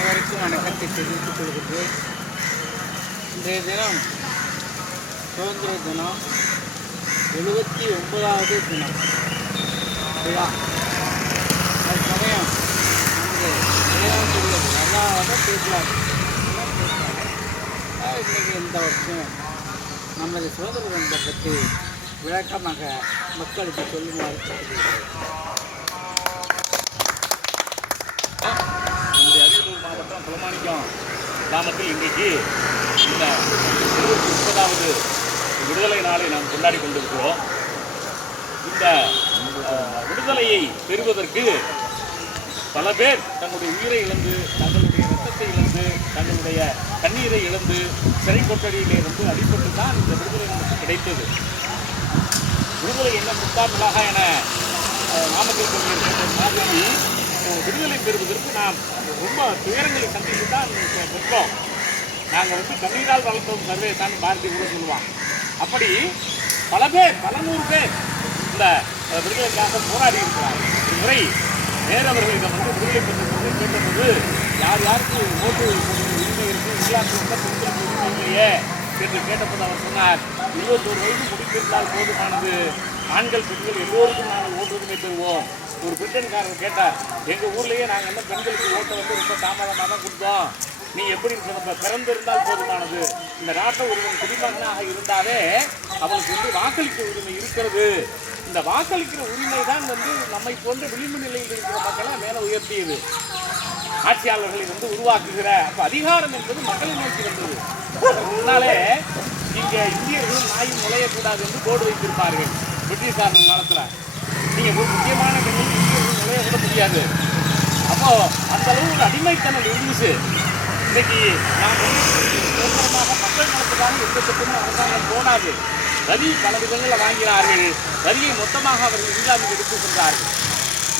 அனைவருக்கும் வணக்கத்தை தெரிவித்துக் கொள்கிறேன். இன்றைய தினம் சுதந்திர தினம், 79வது தினம் விழா. அது சமயம் இங்கே நல்லாவது பேசுவார். இன்றைக்கி இந்த வருஷம் நமது சுதந்திர தினத்தை பற்றி விளக்கமாக மக்களுக்கு சொல்லுமாறு கேட்டுக்கொள்கிறேன். அரியலூர் மாவட்டம் குலமாணிக்கம் கிராமத்தில் இன்றைக்கு இந்த 29வது விடுதலை நாளை நாம் கொண்டாடி கொண்டிருக்கிறோம். இந்த விடுதலையை பெறுவதற்கு பல பேர் தங்களுடைய உயிரை இழந்து, தங்களுடைய ரத்தத்தை இழந்து, தங்களுடைய கண்ணீரை இழந்து, சிறை கொட்டடியிலே இருந்து அடிபட்டு தான் இந்த விடுதலை நமக்கு கிடைத்தது. விடுதலை என்ன முத்தாட்களாக என நாமக்கல் சொல்லியிருக்கிற மாதிரி விடுதலை பெறுவதற்கு நாம் ரொம்ப துயரங்களை சந்தித்து தான் பெற்றோம். நாங்கள் கண்ணீரால் வளர்த்தோம் சர்வே தான் பாரதி கூட சொல்லுவான். அப்படி பல பேர், பல நூறு பேர் இந்த விடுதலைக்காக போராடி இருக்கிறார்கள். ஒரு முறை நேரவர்களிடம் விடுதலை பெற்றது கேட்டபோது, யார் யாருக்கு ஓட்டு உரிமை இருக்குது, இங்கிலாந்து பெண்களுக்கு உரிமை இல்லையே என்று கேட்டபோது அவர் சொன்னார், 21 வயது முடித்திருந்தால் போதுமானது, ஆண்கள் பெண்கள் எல்லோருக்கும் நாங்கள் ஓட்டு உரிமை பெறுவோம். ஒரு பிரிட்டன்காரர் கேட்டார், எங்கள் ஊர்லேயே நாங்கள் என்ன பெண்களுக்கு ஓட்டை ரொம்ப தாமதமாக தான் கொடுத்தோம், நீ எப்படி நம்ம பிறந்திருந்தால் போதுமானது, இந்த நாட்டை ஒருவன் குடிமகனாக இருந்தாலே அவனுக்கு வாக்களிக்க உரிமை இருக்கிறது. இந்த வாக்களிக்கிற உரிமை தான் நம்மை போன்ற விளிம்பு நிலையில் இருக்கிற மக்களை மேலே உயர்த்தியது. ஆட்சியாளர்களை உருவாக்குகிற அப்போ அதிகாரம் என்பது மக்களை நோக்கி வந்தது. முன்னாலே இங்கே இந்தியர்களும் நாயும் நுழையக்கூடாது என்று போர்டு வைத்திருப்பார்கள் பிரிட்டிஷார் காலத்தில். நீங்கள் ஒரு முக்கியமான கண்ணில் இந்தியர்கள் நுழைய விட முடியாது. அப்போ அந்த அளவு ஒரு அடிமைத்தனம் இருந்துச்சு. இன்னைக்கு நாம் சுதந்திரமாக மக்கள் நலத்துக்காக எந்த திட்டமும் அரசாங்கம் போடாது. வரி பல விதங்களில் வாங்கினார்கள். வரியை மொத்தமாக அவர்கள் இந்தியாவுக்கு எடுத்து சென்றார்கள்.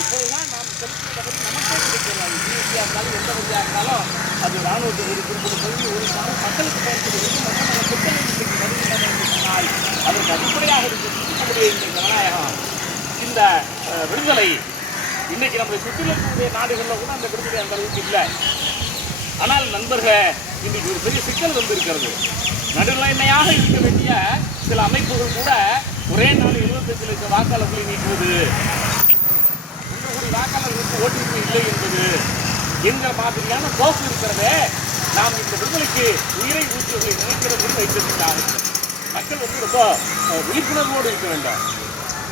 இப்போதுதான் நாம் செலுத்துவதை பற்றி நமக்கே கிடைக்கிறாங்க. ஜிஎஸ்டியாக இருந்தாலும் எந்த வரியாக இருந்தாலும் அது ராணுவத்துக்கு ஒரு குறிப்பிட்ட பகுதி ஒரு மக்களுக்கு பயன்படுகிறது. மற்ற திட்டங்கள் இன்றைக்கு வருகின்றன என்று சொன்னால் அதற்கு அடிப்படையாக இருக்கக்கூடிய இந்த ஜனநாயகம், இந்த விடுதலை இன்னைக்கு நம்முடைய சுற்றிலுக்கூடிய நாடுகளில் கூட அந்த விடுதலை அந்த அளவுக்கு இல்லை. ஆனால் நண்பர்கள், இன்னைக்கு ஒரு பெரிய சிக்கல் இருக்கிறது. நடுநிலைமையாக இருக்க வேண்டிய சில அமைப்புகள் கூட ஒரே நாள் 75 லட்சம் வாக்காளர்களை நீக்குவது, 1 கோடி வாக்காளர்களுக்கு ஓட்டுரிமை இல்லை என்பது என்கிற மாதிரியான போக்கு இருக்கிறதே. நாம் இந்த விடுதலைக்கு உயிரை ஊற்றுவதை நினைக்கிறது வைத்திருக்கிறார்கள். மக்கள் ரொம்ப விழிப்புணர்வோடு இருக்க வேண்டும்.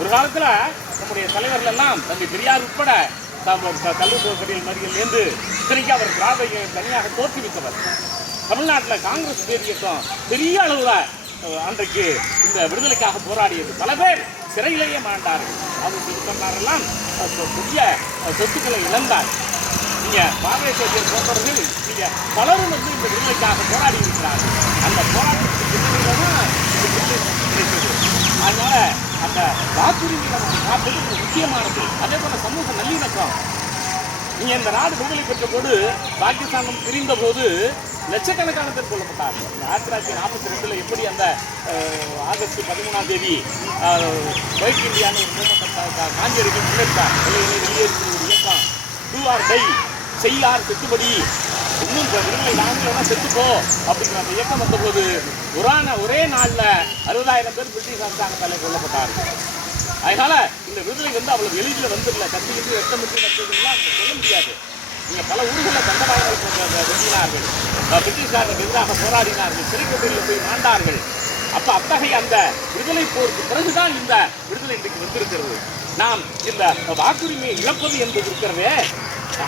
ஒரு காலத்தில் நம்முடைய தலைவர்கள் எல்லாம் தந்தை பெரியார் உட்பட கல்லூரியில் மறியலேருந்து இத்தனைக்கு அவர் திராவிட தனியாக தோற்றுவித்தவர். தமிழ்நாட்டில் காங்கிரஸ் பேரியக்கம் பெரிய அளவில் அன்றைக்கு இந்த விடுதலைக்காக போராடியது. பல பேர் சிறையிலேயே மாண்டார்கள். அவர் சொன்னாரெல்லாம் புதிய சொத்துக்களை இழந்தார். நீங்கள் பாரதிய போன்றவர்கள் நீங்கள் பலரும் இந்த விடுதலைக்காக போராடி இருக்கிறார்கள். அந்த போராட்டத்துக்கு கிடைத்தது. அதனால அந்த வாக்குரிமை நமக்கு காப்பது முக்கியமானது. அதே போல சமூக நல்லிணக்கம். நீங்கள் இந்த நாடு விடுதலை பெற்ற போது, பாகிஸ்தானும் பிரிந்த போது லட்சக்கணக்கான பேர் கொல்லப்பட்டார்கள். 1942 எப்படி அந்த ஆகஸ்ட் 13ஆம் தேதி ஒயிட் இந்தியான்னு ஒரு மூமெண்ட் காந்தியடிகள் முன்னெடுத்தார். வெளியேறுகிற ஒரு இயக்கம், டூ ஆர் டை, செய்யார் செத்துபடி, இன்னும் விடுதலை நாங்களா செத்துப்போ அப்படிங்கிற அந்த இயக்கம் வந்தபோது ஒரே நாளில் 60,000 பேர் பிரிட்டிஷ் அரசாங்கத்தால் கொல்லப்பட்டார்கள். அதனால இந்த விடுதலை அவ்வளவு எளிதில் வந்துடல. கத்திக்கிட்டு ரத்தமிட்டு வந்ததுலாம் சொல்ல முடியாது. நீங்கள் பல ஊர்களில் தண்டவாளங்கள் வெட்டினார்கள், பிரிட்டிஷாருக்கு எதிராக போராடினார்கள், சிறைக்கோட்டையில் போய் மாண்டார்கள். அப்போ அத்தகைய அந்த விடுதலை போருக்கு பிறகுதான் இந்த விடுதலை இன்றைக்கு வந்திருக்கிறது. நாம் இந்த வாக்குரிமையை இழப்பது என்பது இருக்கிறதே,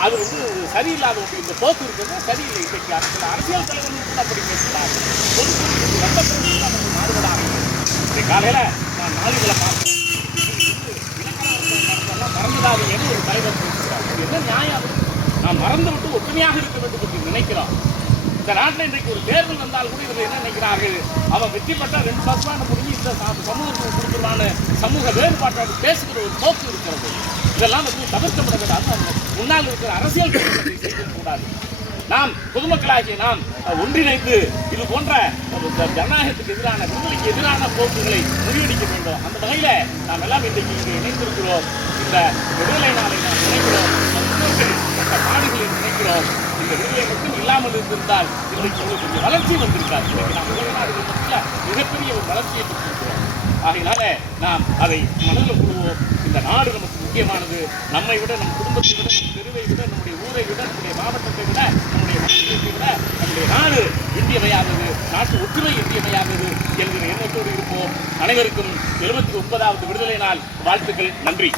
அது சரியில்லாத ஒன்று. இந்த போக்கு இருக்கிறது சரியில்லை. இன்றைக்கு அரசியல் தலைவர்கள் கூட அப்படி பேசுகிறார்கள். பொதுப்பொருள் அவர்கள் மாறுபடார்கள். இன்றைக்கு காலையில் நான் நாளிகளை பார்த்தேன். இலக்கணம் மறந்துடாதீங்கன்னு ஒரு தலைவர் பேசுகிறார். இது என்ன நியாயம்? நாம் மறந்துவிட்டு ஒற்றுமையாக இருக்க வேண்டும் என்று நினைக்கிறோம். இந்த நாட்டில் இன்றைக்கு ஒரு தேர்தல் வந்தால் கூட இவர்கள் என்ன நினைக்கிறார்கள்? அவன் வெற்றி பெற்றால் 2 சதமான முடிஞ்சு இந்த சமூகத்துக்கு கொடுத்துருவான்னு சமூக வேறுபாட்டோடு பேசுகிற ஒரு போக்கு இருக்கிறது. இதெல்லாம் தவிர்க்கப்பட வேண்டும். முன்னால் இருக்கிற அரசியல் செய்யக்கூடாது. நாம் பொதுமக்களாகிய நாம் ஒன்றிணைந்து இது போன்ற ஜனநாயகத்துக்கு எதிரான, விடுதலைக்கு எதிரான போக்குகளை முறியடிக்க வேண்டும். அந்த வகையில் நாம் எல்லாம் இன்றைக்கு இங்கே இணைந்திருக்கிறோம். இந்த விடுதலை நாளை நாம் நினைக்கிறோம். நாடுகளை நினைக்கிறோம். இந்த விடுதலை இல்லாமல் இருந்திருந்தால் இன்றைக்கு இவ்வளவு பெரிய வளர்ச்சி வந்திருக்காது. இன்றைக்கு நாம் உலக நாடுகள் மத்தியில் மிகப்பெரிய ஒரு வளர்ச்சியை பெற்றிருக்கிறோம். ஆகையினால நாம் அதை மனதில் கொள்வோம். இந்த நாடு நமக்கு முக்கியமானது. நம்மை விட, நம் குடும்பத்தை விட, நம் தெருவை விட, நம்முடைய ஊரை விட, நம்முடைய மாவட்டத்தை விட, நம்முடைய மாநிலத்தை விட நம்முடைய நாடு இன்றியமையாதது, நாட்டு ஒற்றுமை இன்றியமையாதது என்கிற எண்ணத்தோடு இருப்போம். அனைவருக்கும் 79வது விடுதலை நாள் வாழ்த்துக்கள். நன்றி.